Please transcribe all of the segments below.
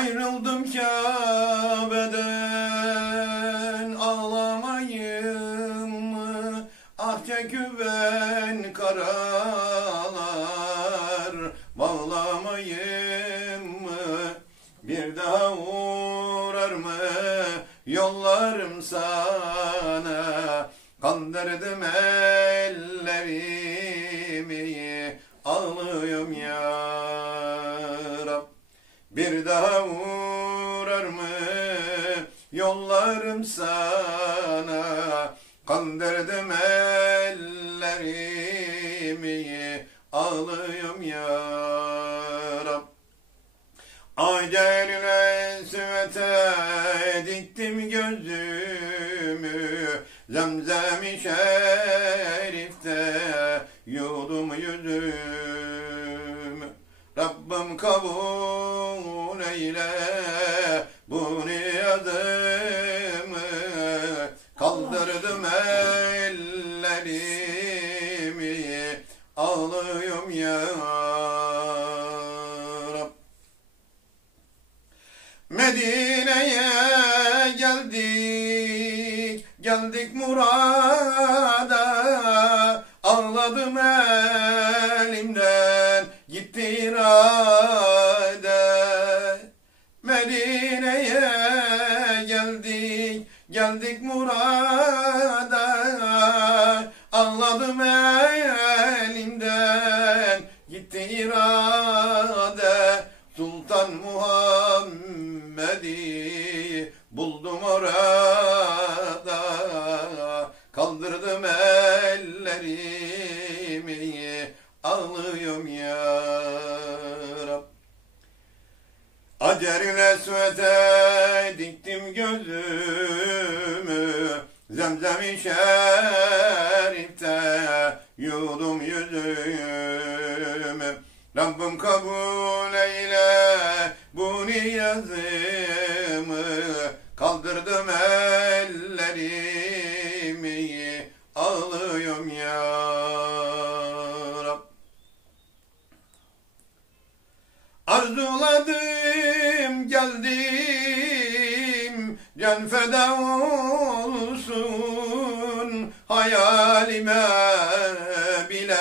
Ayrıldım Kabe'den ağlamayım mı? Ah güven karalar bağlamayım mı? Bir daha uğrar mı yollarım sana? Kandırdım ellerimi Bir daha uğrar mı? Yollarım sana. Kandırdım ellerimi ağlıyorum ya Rab. Acelüne süvete diktim gözümü. Zemzem-i şerifte yudum yüzümü. Rabbim kabul eyle bu niyazımı Kaldırdım ellerimi ağlıyorum ya Rab. Medine'ye geldik, geldik murada. Ağladım elimden Medine'ye geldik, geldik murada Ağladım elimden gitti irade. Sultan Muhammed'i buldum orada. Kaldırdım ellerimi ağlıyorum ya Acerül esvete diktim gözümü Zemzem-i şerifte yudum yüzümü. Rabbim kabul eyle bu niyazımı Kaldırdım ellerimi ağlıyorum ya Rab. Arzuladım can feda olsun hayalime bile.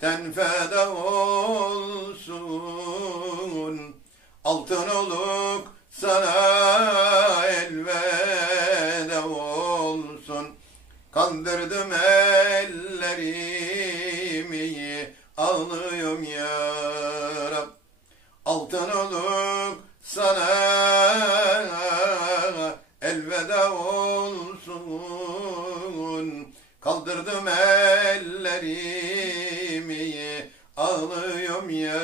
Ten feda olsun altın oluk sana elveda olsun. Kandırdım ellerimi ağlıyorum ya Rab. Altın elveda olsun. Kaldırdım ellerimi ağlıyorum ya